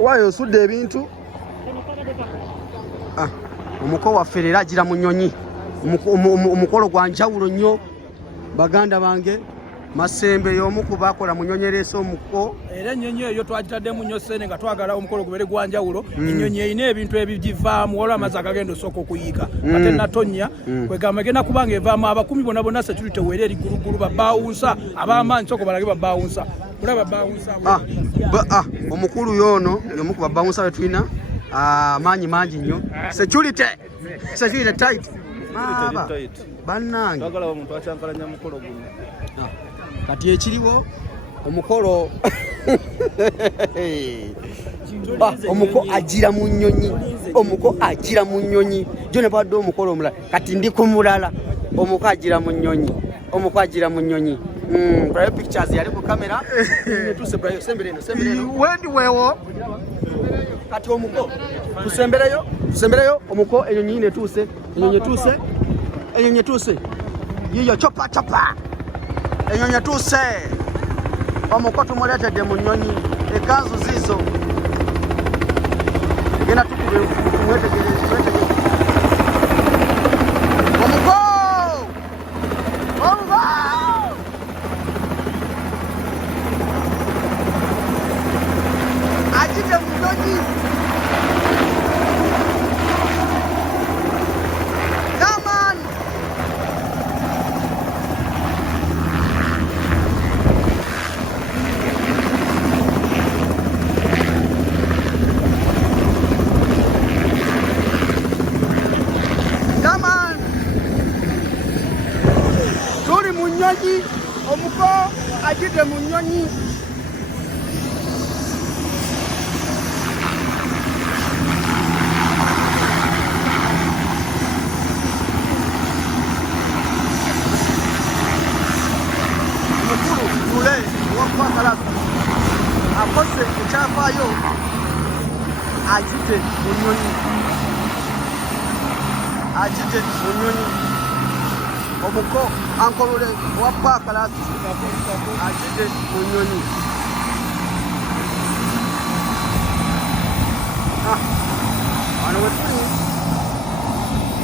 Wayo osudde ebintu. Omuko waffe leero agira mu nnyonyi. Omukolo gwa njawulo nnyo baganda bange. Masembe y'omu ku baakola mu nnyonyi ereese omuko. Era ennyonyi eyo twagitaddemu nnyo ssente nga twagala omukolo gubeere gwa njawulo. Ennyonyi erina ebintu ebigivaamu waliwo amazzi agagenda osooka okuyiika ate natonnya kwegamba egenda kubanga evaamu abakumi bonna bonna security weera eri ggulugulu babaawunsa ab'amaanyi sooka balage babaawunsa mulaba babaawunsa. Omukulu y'ono y'omu ku babaawunsa be tulina amaanyi mangi nnyo. Security tight. Bannange twagala omuntu akyankalanya mukolo guno. Kati ekiriwo omukolo omuko agira mu nnyonyi. Omuko agira mu nnyonyi. Jo ne badde omukolo omulala kati ndi ku mulala. Omuko agira mu nnyonyi. Omuko agira mu nnyonyi. Private pictures yali ku kamera. Netuse Brayo sembere no. Wendi wewo. Kati omuko tusembereyo omuko enyonyi netuse. Enyonyi etuse. Yiyo chopa. Enyonyi etuse. Omuko tumuleetedde mu nnyonyi. Ekanzu zizo. Genda tukube mwetegereze. Omuko! Ajite mu nnyonyi. Come on! Tuli mu nnyonyi. Omuko ajite mu nnyonyi. Akose ekyafaayo ajite mu nnyonyi. Omuko ankolole owa Paakalasi ajite mu nnyonyi. Wano we tuli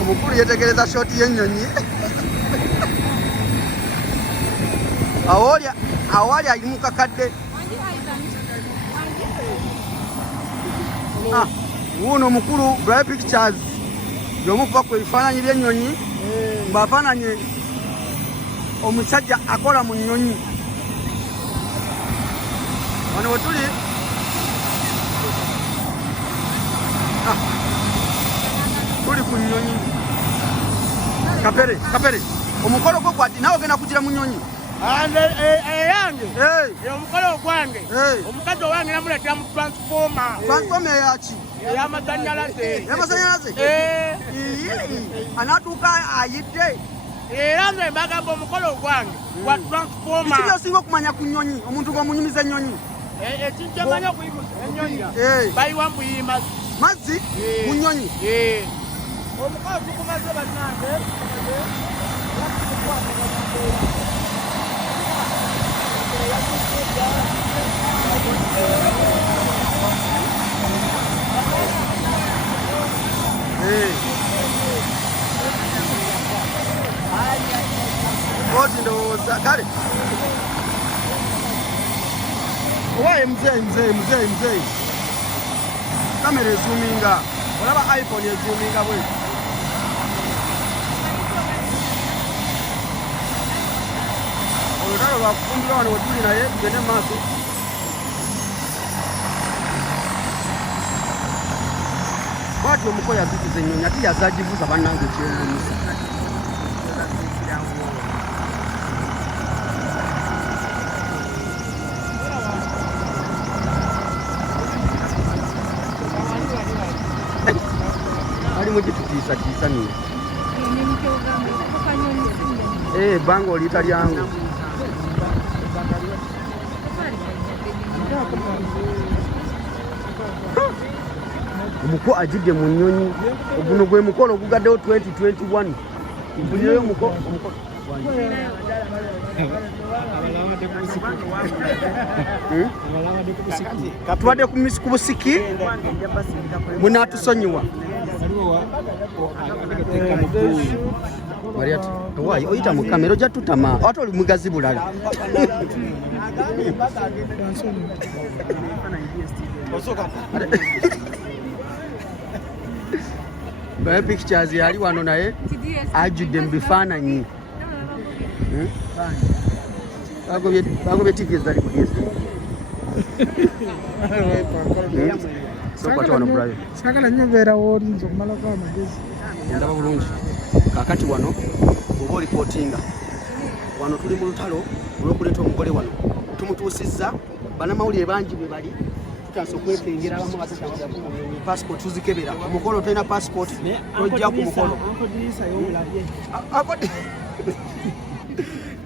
omukulu yetegereza shooti y'ennyonyi. Awali ali mu kakadde. Wuno omukulu Brayo Pictures y'omu kuva ku ebifaananyi by'ennyonyi mbaafaananye omusajja akola mu nnyonyi. Wano we tuli ku nnyonyi. Kapere omukolo gwo gwati naawe ogenda kugira mu nnyonyi. Eyange omukolo gwange omukazi owange namuleetera mu transformer eyaki ey'amasannyalaze anaatuuka ayidde. Era nze mbagamba omukolo gwange gwa transformer. Kiki byosinga okumanya ku nnyonyi omuntu gw'omunyumiza ennyonyi? Ekintu kyemanyi okuyimusa ennyonyi bayiwa mbuyima mazzi mu nnyonyi. Omukolo tukumaze bannange. Koti ndowooza kale owaye muzeeyi kamera ezuuminga olaba iPhone ezuuminga bwe olutalo lwakufumbira wano we tuli naye tugende mu maaso. Bwati omuko yazikiza ennyonyi ate yazagivuza bannange ekyewuunyisa. Ali mugitutiisatiisa nino. Ebbanga oliita lyangu. Omuko ajidde mu nnyonyi. Guno gwe mukolo ogugaddewo 2021. Mpulirayo omuko. Katubadde ku busiki munatusonyiwa waayo oyita mu kamera ojja tutama ate oli mugazi bulala Bae pictures yali wano naye ajudde mu bifaananyi bagobye tickets zali ku DS sokwate wano bulayo sagala nnyo beera w'olinza okumalako amagezi ndaba bulungi kaakati wano oba olipootinga wano tuli mu lutalo olw'okuleeta omugole wano tumutuusizza bannamawulire bangi bwe bali tutandise okwekengera abamu passport tuzikebera omukolo tolina passport tojja ku mukolo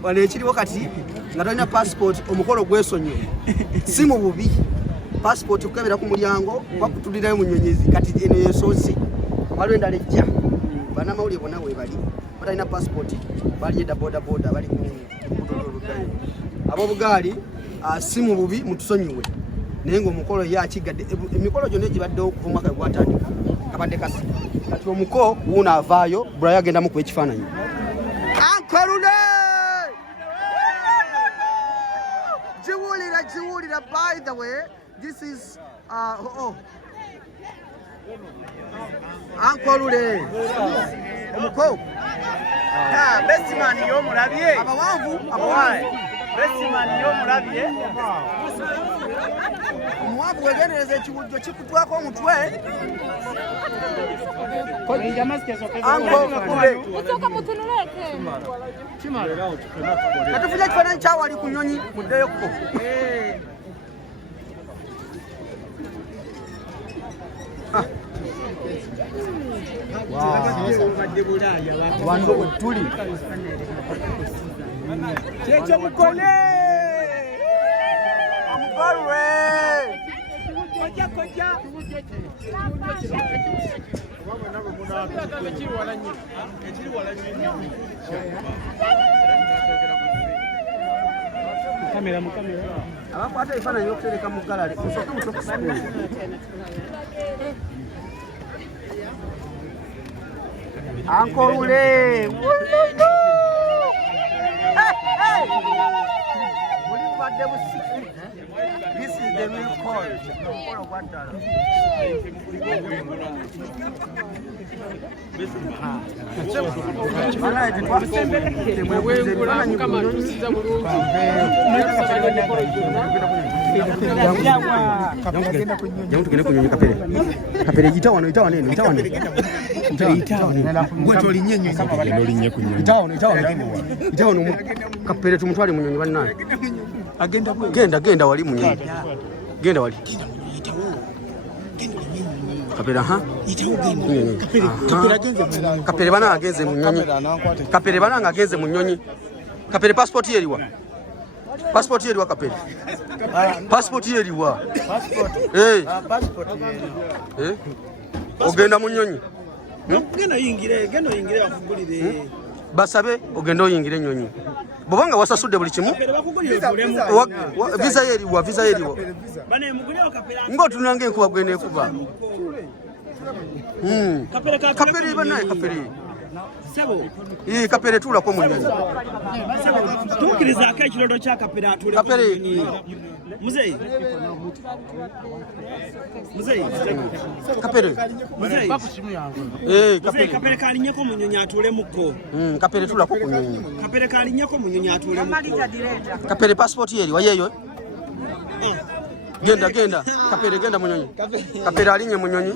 wano ekiriwo kati nga tolina passport omukolo gwesonyiwe si mu bubi passport okukebera ku mulyango bakutulirayo mu nnyonyizi kati eno yensoozi waliwo endala ejja bannamawulire bonna we bali batalina passport bali edda bodaboda bali ku luguudo lw'oluddayo ab'obugaali si mu bubi mutusonyiwe naye ng'omukolo ye akigadde emikolo gyonna egibaddewo okuva omwaka gwatandika kabadde kasi kati omuko wuuno avaayo bulayo agendamu kuba ekifaananyi ankolule giwulira by the way this is ankolule omuko Bestman y'omulabye abawanvu Bestman y'omulabye omuwanvu wegendereza ekiwujjo kikutwako omutwe katufuja ekifaananyi kyawali ku nnyonyi muddeyoko wano we tuli kyekyo mukole omukolwe kojja abakwata ebifaananyi okutereka mu galale osooke mutokusikulu ankolule buli bubadde busiki this is the real call omukolo gwaddala jamu tugende ku nyonyi kapere yita wano kapere tumutwale mu nyonyi bannange genda wali mu nyonyi genda wali kapere kapere banange agenze mu nyonyi kapere banange agenze mu nyonyi kapere passport yeriwa kapere passport yeriwa ogenda mu nyonyi basabe ogenda oyingire ennyonyi bwobanga wasasudde buli kimu visa yeriwa ng'otunanga enkuba gwenekuba kapere banaye kapere tuulako mu nyonyi tuukirizaako ekirodo kya kapere atule kapere muzeyi kapere kapere kalinyeko mu nyonyi atuulemukko kapere tuulako ku nyonyi kapere kalinyeko mu nyonyi atuulemukko kapere passport yeri wayeyo genda kapere genda mu nyonyi kapere alinye mu nyonyi